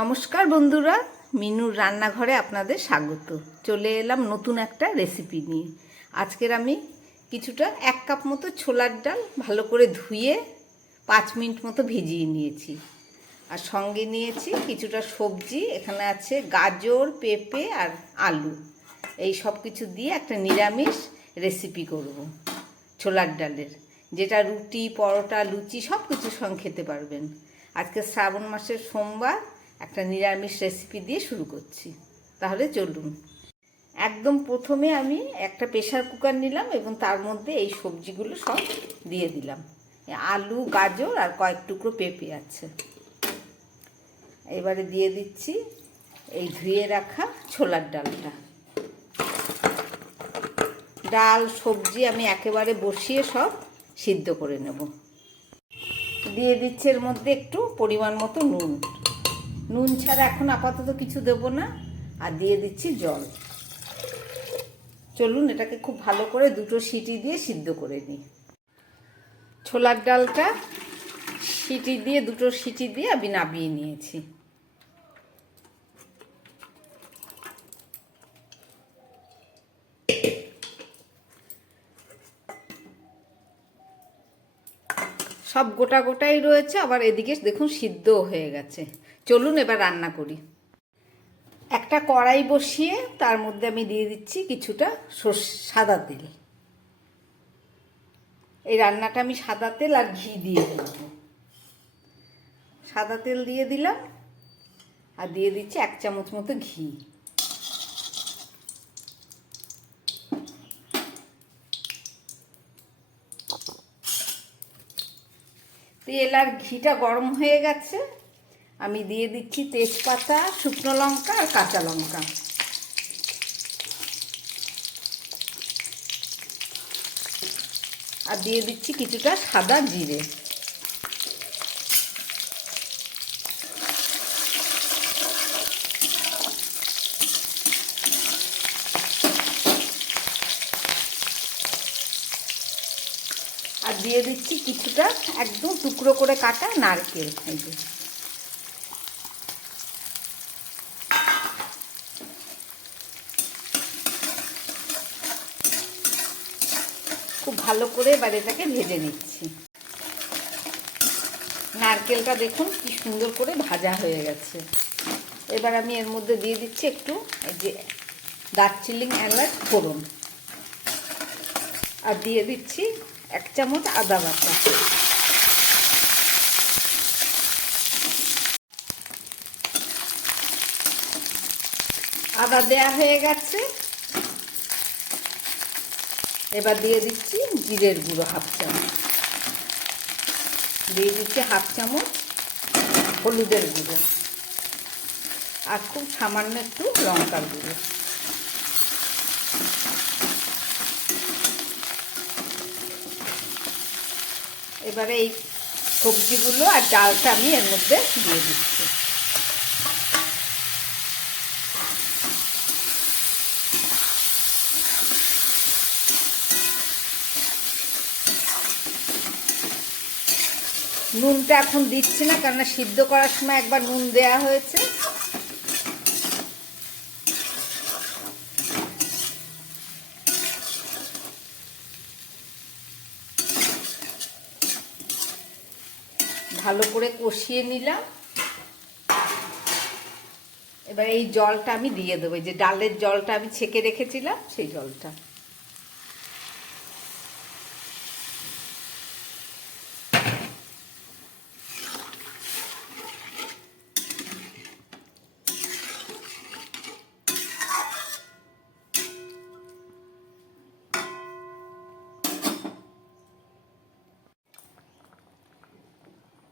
নমস্কার বন্ধুরা, মিনুর রান্নাঘরে আপনাদের স্বাগত। চলে এলাম নতুন একটা রেসিপি নিয়ে। আজকের আমি কিছুটা 1 কাপ মতো ছোলার ডাল ভালো করে ধুয়ে 5 মিনিট মতো ভিজিয়ে নিয়েছি। আর সঙ্গে নিয়েছি কিছুটা সবজি। এখানে আছে গাজর, পেঁপে আর আলু। এই সব কিছু দিয়ে একটা নিরামিষ রেসিপি করব ছোলার ডালের, যেটা রুটি, পরোটা, লুচি সব কিছুর সঙ্গে খেতে পারবেন। আজকে শ্রাবণ মাসের সোমবার একটা নিরামিষ রেসিপি দিয়ে শুরু করছি। তাহলে চলুন। একদম প্রথমে আমি একটা প্রেসার কুকার নিলাম এবং তার মধ্যে এই সবজিগুলো সব দিয়ে দিলাম। আলু, গাজর আর কয়েক টুকরো পেঁপে আছে। এবারে দিয়ে দিচ্ছি এই ধুয়ে রাখা ছোলার ডালটা। ডাল সবজি আমি একেবারে বসিয়ে সব সিদ্ধ করে নেব। দিয়ে দিচ্ছি এর মধ্যে একটু পরিমাণ মতো নুন। নুন ছাড়া এখন আপাতত কিছু দেব না। আর দিয়ে দিচ্ছি জল। চলুন এটাকে খুব ভালো করে 2টো সিটি দিয়ে সিদ্ধ করে নিই। ছোলার ডালটা সিটি দিয়ে 2টো সিটি দিয়ে আমি নামিয়ে নিয়েছি। সব গোটা গোটাই রয়েছে, আবার এদিকে দেখুন সিদ্ধ হয়ে গেছে। চলুন এবার রান্না করি। একটা কড়াই বসিয়ে তার মধ্যে আমি দিয়ে দিচ্ছি কিছুটা সাদা তেল। এই রান্নাটা আমি সাদা তেল আর ঘি দিয়ে করব। সাদা তেল দিয়ে দিলাম আর দিয়ে দিচ্ছি 1 চামচ মতো ঘি। তেল আর ঘিটা গরম হয়ে গেছে। আমি দিয়ে দিচ্ছি তেজপাতা, শুকনো লঙ্কা আর কাঁচা লঙ্কা। আর দিয়ে দিচ্ছি কিছুটা সাদা জিরে। আর দিয়ে দিচ্ছি কিছুটা একদম টুকরো করে কাটা নারকেল। এই যে খুব ভালো করে এবার এটাকে ভেজে নিচ্ছি। নারকেলটা দেখুন কি সুন্দর করে ভাজা হয়ে গেছে। এবার আমি এর মধ্যে দিয়ে দিচ্ছি একটু এই যে দারচিনি, এলাচ ফোড়ন। আর দিয়ে দিচ্ছি 1 চামচ আদা বাটা। আদা দেয়া হয়ে গেছে। এবার দিয়ে দিচ্ছি জিরের গুঁড়ো 1/2 চামচ। দিয়ে দিচ্ছি 1/2 চামচ হলুদের গুঁড়ো আর খুব সামান্য একটু লঙ্কার গুঁড়ো। এবারে এই সবজিগুলো আর ডালটা আমি এর মধ্যে দিয়ে দিচ্ছি। নুনটা এখন দিচ্ছি না, কারণ সিদ্ধ করার সময় একবার নুন দেয়া হয়েছে। ভালো করে কষিয়ে নিলাম। এবার এই জলটা আমি দিয়ে দেবো, যে ডালের জলটা আমি ছেঁকে রেখেছিলাম সেই জলটা।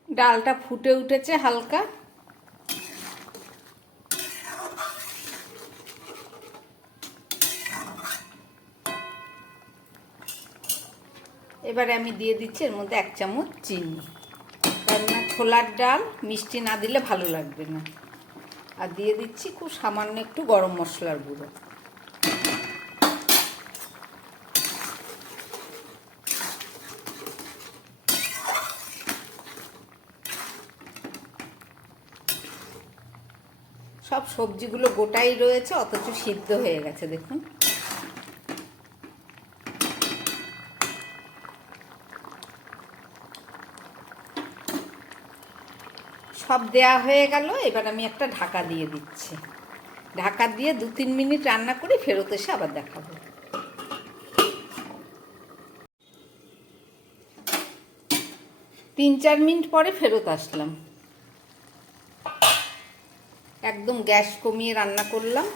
ডালটা ফুটে উঠেছে হালকা। এবারে আমি দিয়ে দিচ্ছি এর মধ্যে 1 চামচ চিনি, কারণ ছোলার ডাল মিষ্টি না দিলে ভালো লাগবে না। আর দিয়ে দিচ্ছি খুব সামান্য একটু গরম মশলার গুঁড়ো। সব সবজিগুলো গোটাই রয়েছে, অথচ সিদ্ধ হয়ে গেছে দেখুন। সব দেয়া হয়ে গেল। এবার আমি একটা ঢাকা দিয়ে দিচ্ছি। ঢাকা দিয়ে 2-3 মিনিট রান্না করে ফেরত এসে আবার দেখাবো। 3-4 মিনিট পরে ফেরত আসলাম। একদম গ্যাস কমিয়ে রান্না করলাম।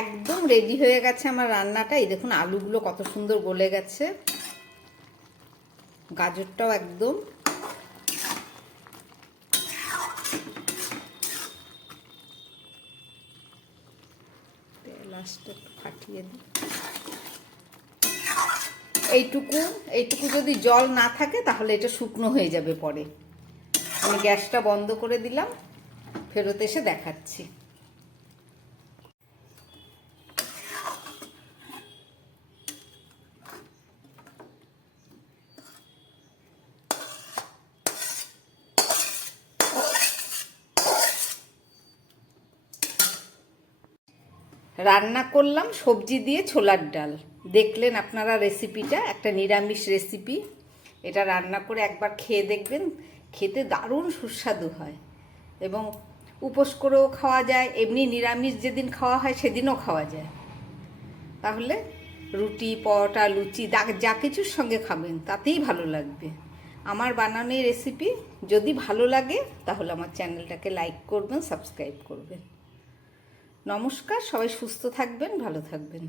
একদম রেডি হয়ে গেছে আমার রান্নাটা। এই দেখুন আলুগুলো কত সুন্দর গলে গেছে, গাজরটাও একদম। লাস্টে একটু ফাটিয়ে দিই। এইটুকু যদি জল না থাকে তাহলে এটা শুকনো হয়ে যাবে পরে। আমি গ্যাসটা বন্ধ করে দিলাম, ফেরত এসে দেখাচ্ছি। রান্না করলাম সবজি দিয়ে ছোলার ডাল। দেখলেন আপনারা রেসিপিটা, একটা নিরামিষ রেসিপি। এটা রান্না করে একবার খেয়ে দেখবেন, খেতে দারুণ সুস্বাদু হয় এবং উপোস করেও খাওয়া যায়, এমনি নিরামিষ যেদিন খাওয়া হয় সেদিনও খাওয়া যায়। তাহলে রুটি, পরোটা, লুচি যা কিছুর সঙ্গে খাবেন তাতেই ভালো লাগবে। আমার বানানো রেসিপি যদি ভালো লাগে তাহলে আমার চ্যানেলটাকে লাইক করবেন, সাবস্ক্রাইব করবেন। নমস্কার, সবাই সুস্থ থাকবেন, ভালো থাকবেন।